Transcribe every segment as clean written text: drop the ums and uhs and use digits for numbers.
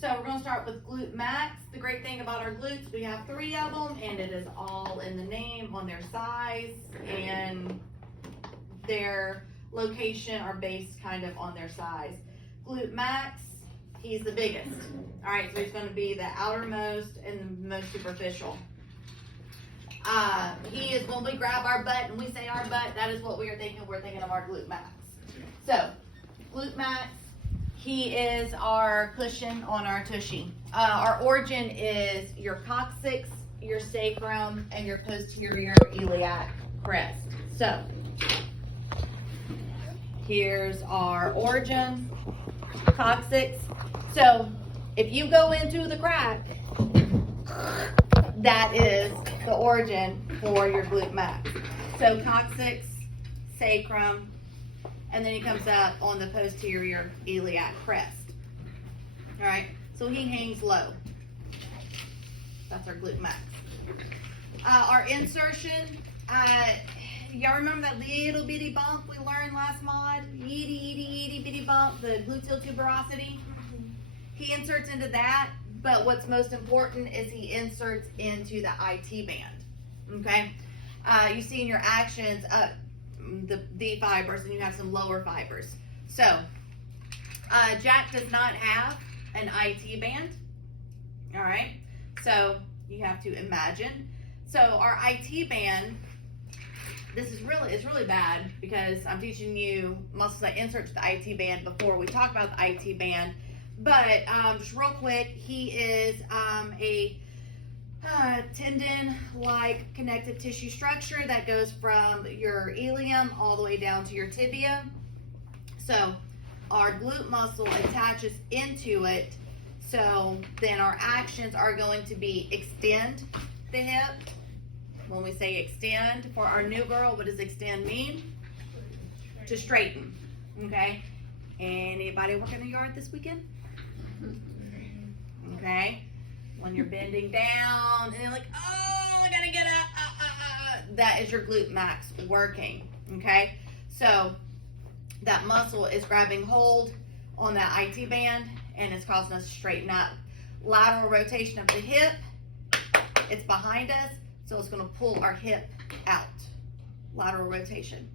So we're gonna start with Glute Max. The great thing about our glutes, we have 3 of them, and it is all in the name, on their size and their location are based kind of on their size. Glute Max, he's the biggest. All right, so he's gonna be the outermost and the most superficial. He is, when we grab our butt and we say our butt, that is what we are thinking. We're thinking of our Glute Max. So, Glute Max, he is our cushion on our tushy. Our origin is your coccyx, your sacrum, and your posterior iliac crest. So, here's our origin, coccyx. So, if you go into the crack, that is the origin for your Glute Max. So, coccyx, sacrum, and then he comes up on the posterior iliac crest. All right, so he hangs low. That's our Glute Max. Our insertion, y'all remember that little bitty bump we learned last mod? Itty bitty bump, the gluteal tuberosity. He inserts into that, but what's most important is he inserts into the IT band, okay? You see in your actions, the fibers, and you have some lower fibers. So, Jack does not have an IT band, all right? So, you have to imagine. So, our IT band, this is really bad because I'm teaching you muscles that insert to the IT band before we talk about the IT band. But just real quick, he is a tendon-like connective tissue structure that goes from your ilium all the way down to your tibia. So our glute muscle attaches into it. So then our actions are going to be extend the hip. When we say extend, for our new girl, what does extend mean? To straighten, okay? Anybody work in the yard this weekend? Okay? When you're bending down and you're like, oh, I gotta get up, that is your Glute Max working, okay? So that muscle is grabbing hold on that IT band and it's causing us to straighten up. Lateral rotation of the hip, it's behind us, so it's gonna pull our hip out. Lateral rotation,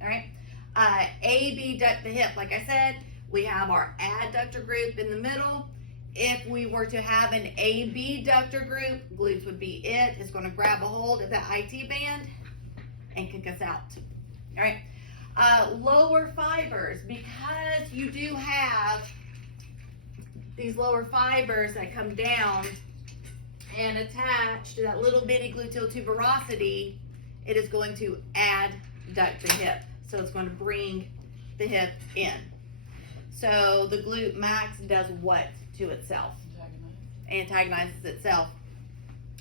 all right? Abduct the hip, like I said, we have our adductor group in the middle. If we were to have an abductor group, glutes would be it. It's going to grab a hold of that IT band and kick us out. All right. Lower fibers, because you do have these lower fibers that come down and attach to that little bitty gluteal tuberosity, it is going to adduct the hip. So it's going to bring the hip in. So the Glute Max does what to itself? Antagonizes itself.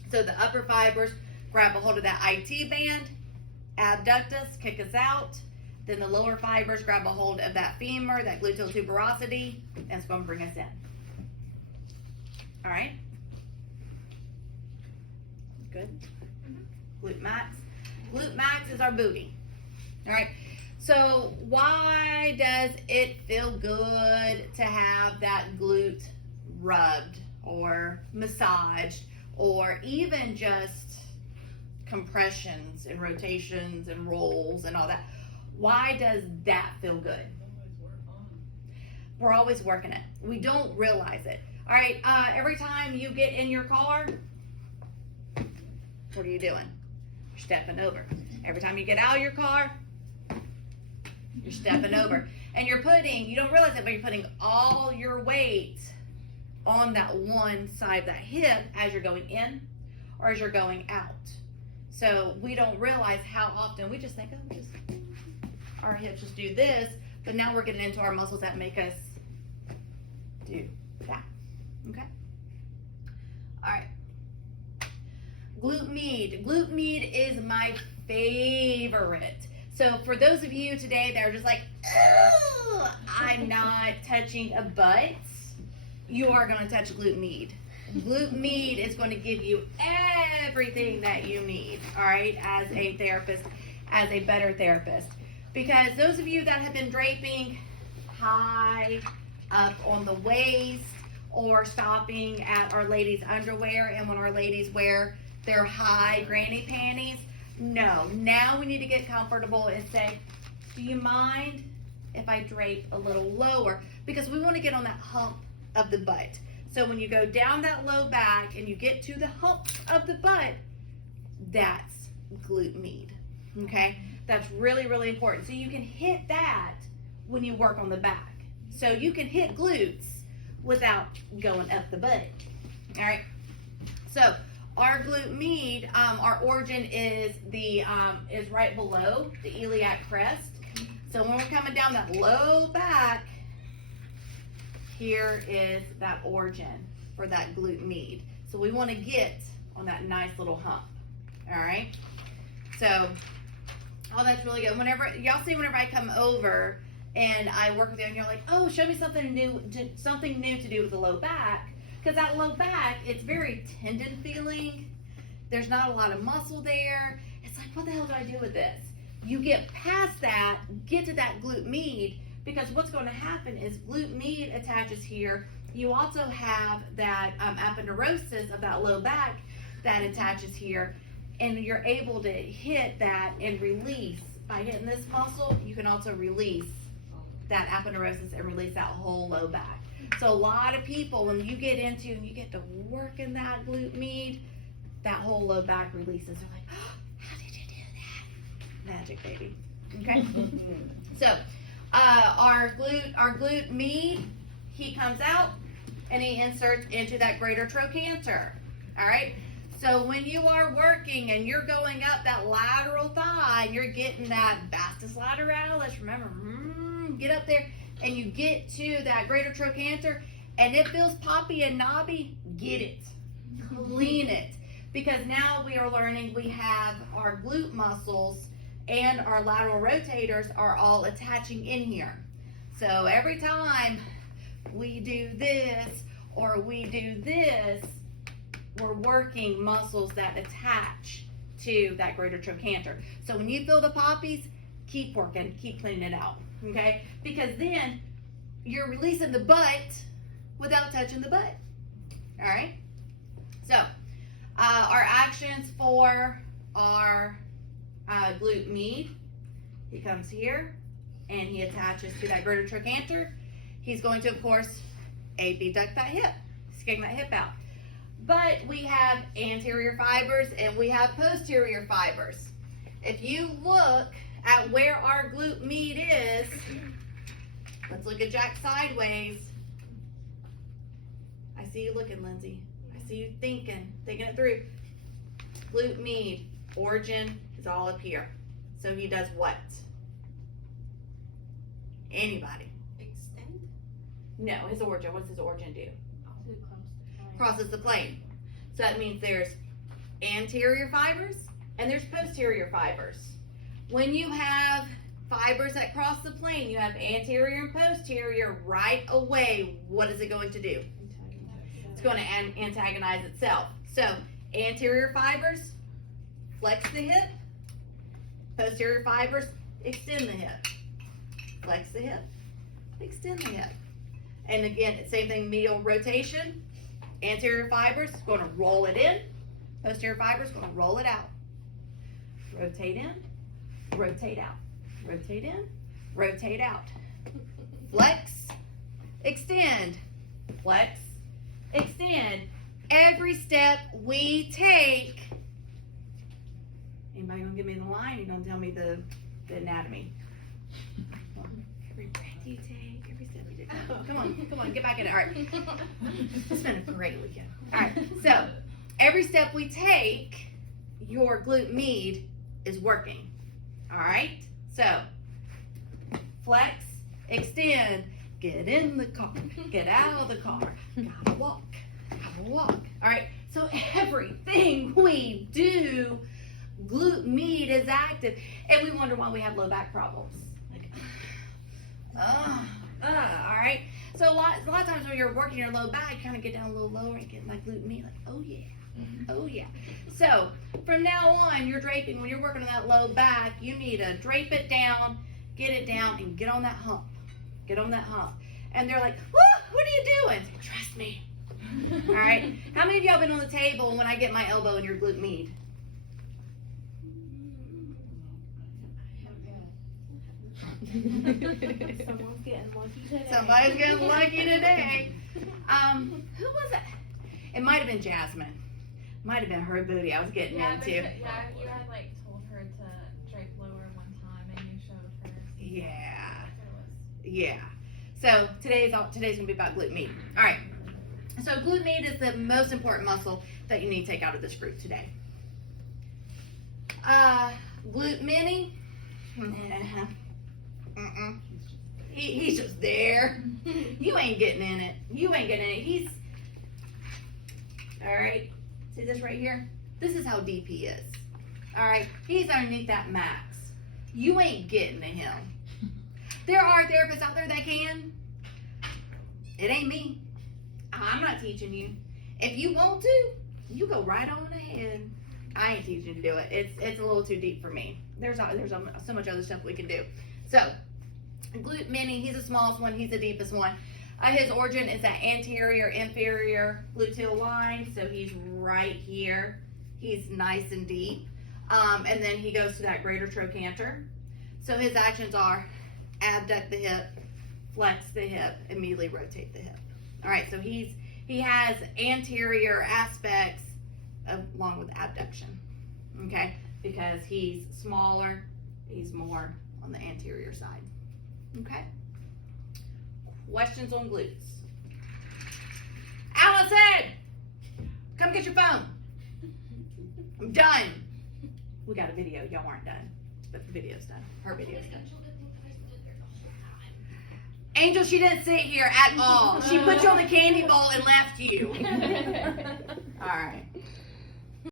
So the upper fibers grab a hold of that IT band, abduct us, kick us out. Then the lower fibers grab a hold of that femur, that gluteal tuberosity, and it's going to bring us in. All right? Good? Glute Max. Glute Max is our booty. All right? So why does it feel good to have that glute rubbed or massaged or even just compressions and rotations and rolls and all that? Why does that feel good? We're always working it. We don't realize it. All right, every time you get in your car, what are you doing? You're stepping over. Every time you get out of your car, you're stepping over. And you're putting, you don't realize it, but you're putting all your weight on that one side of that hip as you're going in or as you're going out. So we don't realize how often we just think, oh, just our hips just do this, but now we're getting into our muscles that make us do that. Okay? All right. Glute med. Glute med is my favorite. So for those of you today that are just like, oh, I'm not touching a butt, you are going to touch glute med. Glute med is going to give you everything that you need, all right, as a therapist, as a better therapist. Because those of you that have been draping high up on the waist or stopping at our ladies' underwear and when our ladies wear their high granny panties. No, now we need to get comfortable and say, do you mind if I drape a little lower? Because we want to get on that hump of the butt. So when you go down that low back and you get to the hump of the butt, that's glute med, okay? That's really, really important. So you can hit that when you work on the back. So you can hit glutes without going up the butt, all right? So our glute med, our origin is is right below the iliac crest. So when we're coming down that low back, here is that origin for that glute med. So we want to get on that nice little hump, all right? So, oh, that's really good. Whenever, y'all see whenever I come over and I work with you and you're like, oh, show me something new to do with the low back. Because that low back, it's very tendon feeling. There's not a lot of muscle there. It's like, what the hell do I do with this? You get past that, get to that glute med, because what's going to happen is glute med attaches here. You also have that aponeurosis of that low back that attaches here, and you're able to hit that and release. By hitting this muscle, you can also release that aponeurosis and release that whole low back. So a lot of people, when you get into and you get to work in that glute med, that whole low back releases. They're like, oh, how did you do that? Magic, baby. Okay? So our glute med, he comes out and he inserts into that greater trochanter. All right? So when you are working and you're going up that lateral thigh and you're getting that vastus lateralis, remember, get up there and you get to that greater trochanter and it feels poppy and knobby, get it, clean it. Because now we are learning we have our glute muscles and our lateral rotators are all attaching in here. So every time we do this or we do this, we're working muscles that attach to that greater trochanter. So when you feel the poppies, keep working, keep cleaning it out, okay? Because then you're releasing the butt without touching the butt, all right? So our actions for our glute med, he comes here and he attaches to that greater trochanter. He's going to, of course, abduct that hip, he's kicking that hip out. But we have anterior fibers and we have posterior fibers. If you look at where our glute med is, let's look at Jack sideways. I see you looking, Lindsay. I see you thinking it through. Glute med, origin is all up here. So he does what? Anybody? Extend? No, his origin. What's his origin do? Crosses the plane. So that means there's anterior fibers and there's posterior fibers. When you have fibers that cross the plane, you have anterior and posterior right away. What is it going to do? It's going to antagonize itself. So anterior fibers flex the hip. Posterior fibers extend the hip. Flex the hip. Extend the hip. And again, same thing, medial rotation. Anterior fibers going to roll it in. Posterior fibers going to roll it out. Rotate in, rotate out. Rotate in, rotate out. Flex, extend. Flex, extend. Every step we take. Anybody gonna give me the line? You're gonna tell me the anatomy. Every breath you take, every step you take. Come on, get back in it. All right. It's been a great weekend. All right. So every step we take, your glute med is working. All right. So flex, extend, get in the car, get out of the car, gotta walk, gotta walk. All right. So everything we do, glute med is active, and we wonder why we have low back problems. Like, all right. So a lot of times when you're working your low back, you kind of get down a little lower and get like glute med, like, oh yeah. Oh yeah. So from now on, you're draping, when you're working on that low back, you need to drape it down, get it down, and get on that hump. Get on that hump. And they're like, woo! What are you doing? Trust me. All right. How many of y'all been on the table when I get my elbow in your glute med? Someone's getting lucky today. Somebody's getting lucky today. Who was it? It might have been Jasmine. Might have been her booty I was getting into. You had like told her to drape lower one time, and you showed her. Yeah. That's what it was. Yeah. So today's gonna be about glute med. All right. So glute med is the most important muscle that you need to take out of this group today. Glute mini. He's just there. You ain't getting in it. You ain't getting in it. He's all right. See this right here? This is how deep he is. All right. He's underneath that max. You ain't getting to him. There are therapists out there that can. It ain't me. I'm not teaching you. If you want to, you go right on ahead. I ain't teaching you to do it. It's a little too deep for me. There's so much other stuff we can do. So, glute mini, he's the smallest one. He's the deepest one. His origin is that anterior inferior gluteal line. So he's right here. He's nice and deep. And then he goes to that greater trochanter. So his actions are abduct the hip, flex the hip, immediately rotate the hip. All right, so he has anterior aspects along with abduction, okay? Because he's smaller, he's more on the anterior side, okay? Questions on glutes? Allison, come get your phone. I'm done. We got a video. Y'all aren't done, but the video's done. Her video's done. Angel, she didn't sit here at all. She put you on the candy bowl and left you. All right.